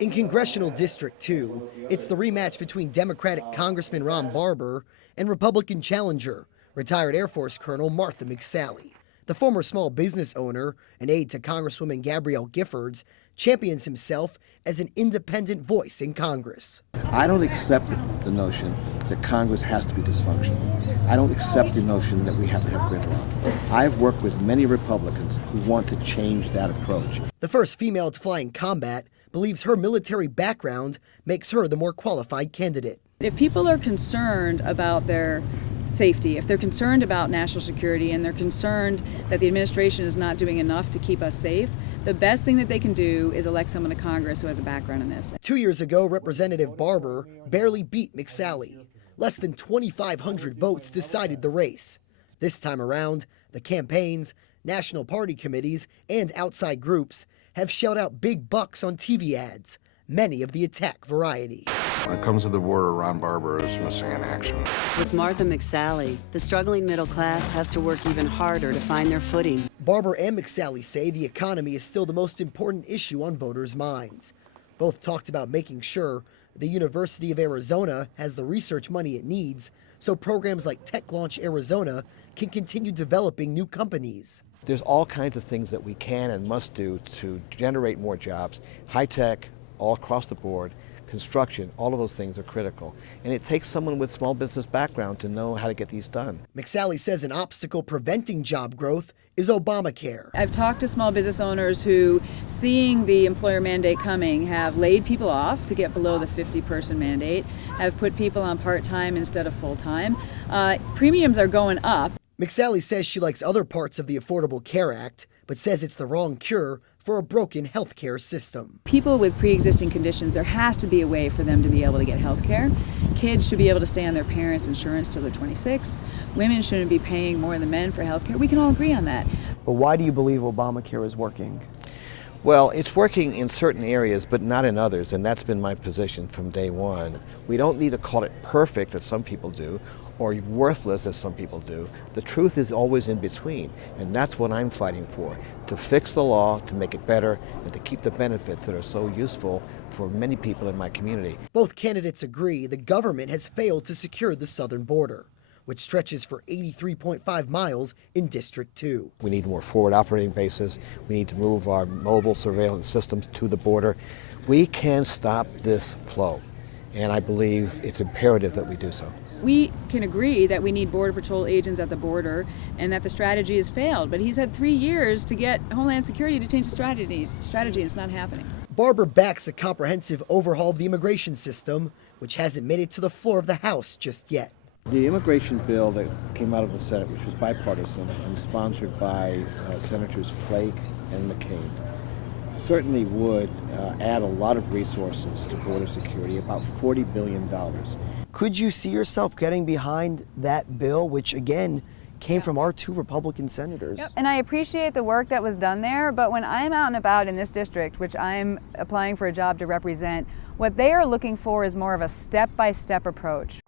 In Congressional District 2, it's the rematch between Democratic Congressman Ron Barber and Republican challenger, retired Air Force Colonel Martha McSally. The former small business owner and aide to Congresswoman Gabrielle Giffords champions himself as an independent voice in Congress. I don't accept the notion that Congress has to be dysfunctional. I don't accept the notion that we have to have gridlock. I've worked with many Republicans who want to change that approach. The first female to fly in combat believes her military background makes her the more qualified candidate. If people are concerned about their safety, if they're concerned about national security and they're concerned that the administration is not doing enough to keep us safe, the best thing that they can do is elect someone to Congress who has a background in this. 2 years ago, Representative Barber barely beat McSally. Less than 2,500 votes decided the race. This time around, the campaigns, national party committees, and outside groups have shelled out big bucks on TV ads, many of the attack variety. When it comes to the border, Ron Barber is missing in action. With Martha McSally, the struggling middle class has to work even harder to find their footing. Barber and McSally say the economy is still the most important issue on voters' minds. Both talked about making sure the University of Arizona has the research money it needs so programs like Tech Launch Arizona can continue developing new companies. There's all kinds of things that we can and must do to generate more jobs. High tech, all across the board, construction, all of those things are critical. And it takes someone with small business background to know how to get these done. McSally says an obstacle preventing job growth is Obamacare. I've talked to small business owners who, seeing the employer mandate coming, have laid people off to get below the 50-person mandate, have put people on part-time instead of full-time. Premiums are going up. McSally says she likes other parts of the Affordable Care Act, but says it's the wrong cure for a broken health care system. People with pre-existing conditions, there has to be a way for them to be able to get health care. Kids should be able to stay on their parents' insurance till they're 26. Women shouldn't be paying more than men for health care. We can all agree on that. But why do you believe Obamacare is working? Well, it's working in certain areas, but not in others, and that's been my position from day one. We don't need to call it perfect, as some people do, or worthless, as some people do. The truth is always in between, and that's what I'm fighting for, to fix the law, to make it better, and to keep the benefits that are so useful for many people in my community. Both candidates agree the government has failed to secure the southern border, which stretches for 83.5 miles in District 2. We need more forward operating bases. We need to move our mobile surveillance systems to the border. We can stop this flow, and I believe it's imperative that we do so. We can agree that we need Border Patrol agents at the border and that the strategy has failed, but he's had 3 years to get Homeland Security to change the strategy and it's not happening. Barber backs a comprehensive overhaul of the immigration system, which hasn't made it to the floor of the House just yet. The immigration bill that came out of the Senate, which was bipartisan and sponsored by Senators Flake and McCain, certainly would add a lot of resources to border security, about $40 billion. Could you see yourself getting behind that bill, which again came from our two Republican senators? Yep. And I appreciate the work that was done there, but when I'm out and about in this district, which I'm applying for a job to represent, what they are looking for is more of a step-by-step approach.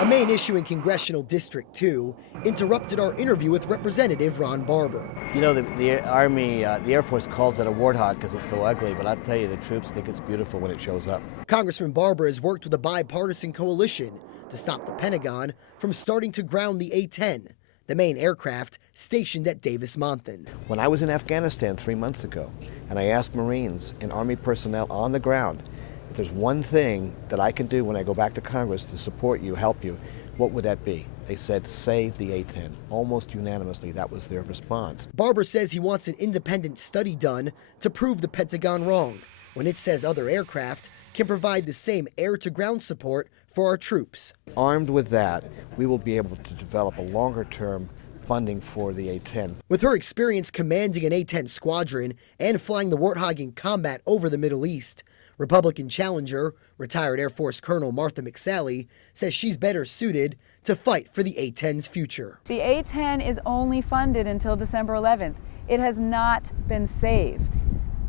A main issue in Congressional District 2 interrupted our interview with Representative Ron Barber. You know, the Army, the Air Force calls it a warthog because it's so ugly, but I'll tell you, the troops think it's beautiful when it shows up. Congressman Barber has worked with a bipartisan coalition to stop the Pentagon from starting to ground the A-10, the main aircraft stationed at Davis-Monthan. When I was in Afghanistan 3 months ago, and I asked Marines and Army personnel on the ground, if there's one thing that I can do when I go back to Congress to support you, help you, what would that be? They said, save the A-10. Almost unanimously, that was their response. Barber says he wants an independent study done to prove the Pentagon wrong when it says other aircraft can provide the same air-to-ground support for our troops. Armed with that, we will be able to develop a longer-term funding for the A-10. With her experience commanding an A-10 squadron and flying the Warthog in combat over the Middle East, Republican challenger, retired Air Force Colonel Martha McSally, says she's better suited to fight for the A-10's future. The A-10 is only funded until December 11th. It has not been saved.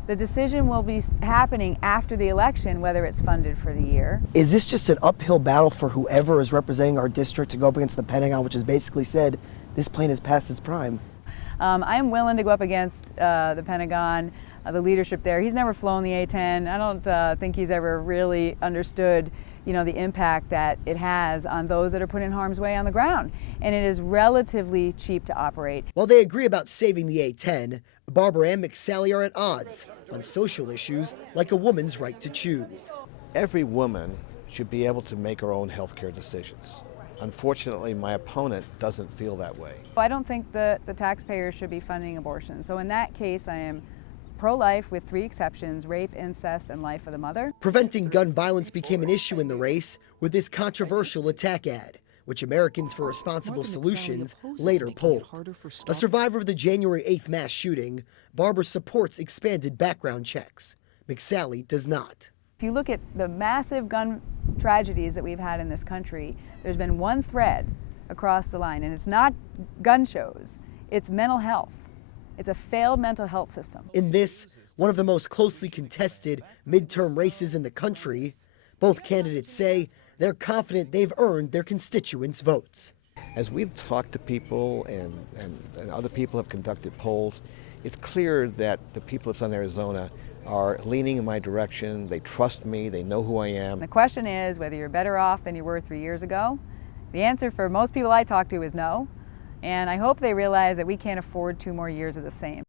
The decision will be happening after the election, whether it's funded for the year. Is this just an uphill battle for whoever is representing our district to go up against the Pentagon, which has basically said this plane has passed its prime? I'm willing to go up against the Pentagon, the leadership there. He's never flown the A-10. I don't think he's ever really understood, the impact that it has on those that are put in harm's way on the ground. And it is relatively cheap to operate. While they agree about saving the A-10, Barber and McSally are at odds on social issues like a woman's right to choose. Every woman should be able to make her own health care decisions. Unfortunately, my opponent doesn't feel that way. I don't think the taxpayers should be funding abortion. So in that case, I am pro-life with 3 exceptions: rape, incest, and life of the mother. Preventing gun violence became an issue in the race with this controversial attack ad, which Americans for Responsible Solutions later pulled. A survivor of the January 8th mass shooting, Barber supports expanded background checks. McSally does not. If you look at the massive gun tragedies that we've had in this country, there's been one thread across the line, and it's not gun shows, it's mental health. It's a failed mental health system. In this, one of the most closely contested midterm races in the country, both candidates say they're confident they've earned their constituents' votes. As we've talked to people and other people have conducted polls, it's clear that the people of Southern Arizona are leaning in my direction. They trust me. They know who I am. The question is whether you're better off than you were 3 years ago. The answer for most people I talk to is no. And I hope they realize that we can't afford 2 more years of the same.